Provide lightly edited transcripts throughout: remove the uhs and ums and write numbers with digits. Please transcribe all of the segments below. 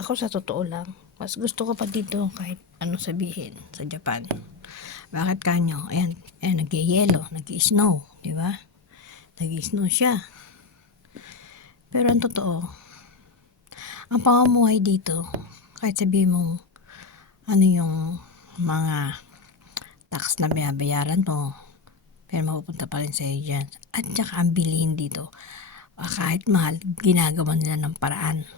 Ako sa totoo lang, mas gusto ko pa dito kahit ano sabihin sa Japan. Bakit kanyo? Ayan, ayan nag-yellow, nag-snow, di ba? Nag-snow siya. Pero ang totoo, ang pamumuhay dito, kahit sabihin mong ano yung mga tax na binabayaran mo, pero mapupunta pa rin sa'yo dyan. At saka ang bilihin dito, kahit mahal, ginagawa nila ng paraan.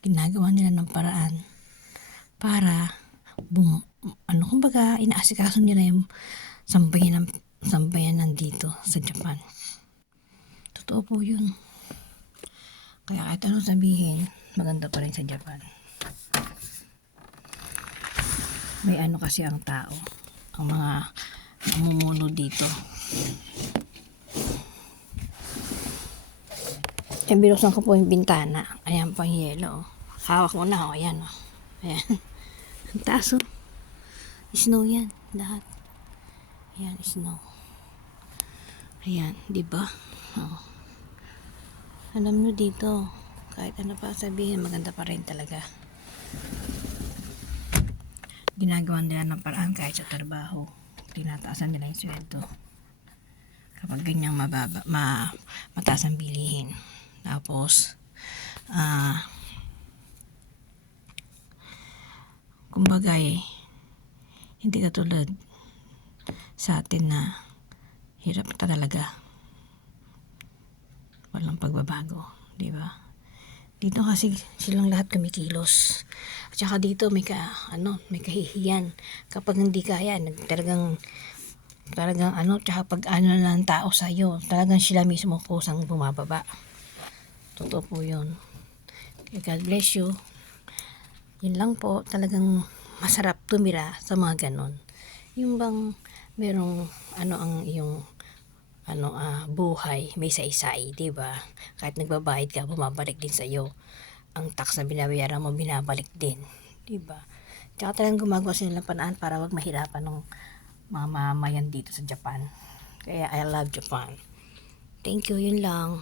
Ginagawa nila ng paraan para kumbaga inaasikaso nila yung sambayan nandito sa Japan. Totoo po yun. Kaya kahit anong sabihin, maganda pa rin sa Japan. May ano kasi ang tao, ang mga namumuno dito. Binuksan ko po yung bintana. Ayan po yung yelo. Hawak mo na. Ayan. Ayan. Ang taas oh. Snow yan. Lahat. Ayan, snow. Ayan, diba? Oh. Alam nyo dito, kahit ano pa sabihin, maganda pa rin talaga. Ginagawa nila ng paraan kahit sa trabaho. Tinataasan nila yung sweldo. Kapag ganyang mataas ang bilihin. Tapos, kumbaga hindi katulad sa atin na hirap talaga. Walang pagbabago, di ba? Dito kasi silang lahat kumikilos. At saka dito may kahihiyan. Kapag hindi kaya, talagang tsaka pag ng tao sa'yo, talagang sila mismo pusang bumababa. Totoo po yun. God bless you. Yun lang po, talagang masarap tumira sa mga ganon. Yung bang merong ang iyong buhay, may saysay, di ba? Kahit nagbabayad ka, bumabalik din sa iyo. Ang tax na binabayaran mo, binabalik din, di ba? Tsaka talagang gumagawa sila ng paraan para wag mahirapan ng mga mamamayan dito sa Japan. Kaya I love Japan. Thank you, yun lang.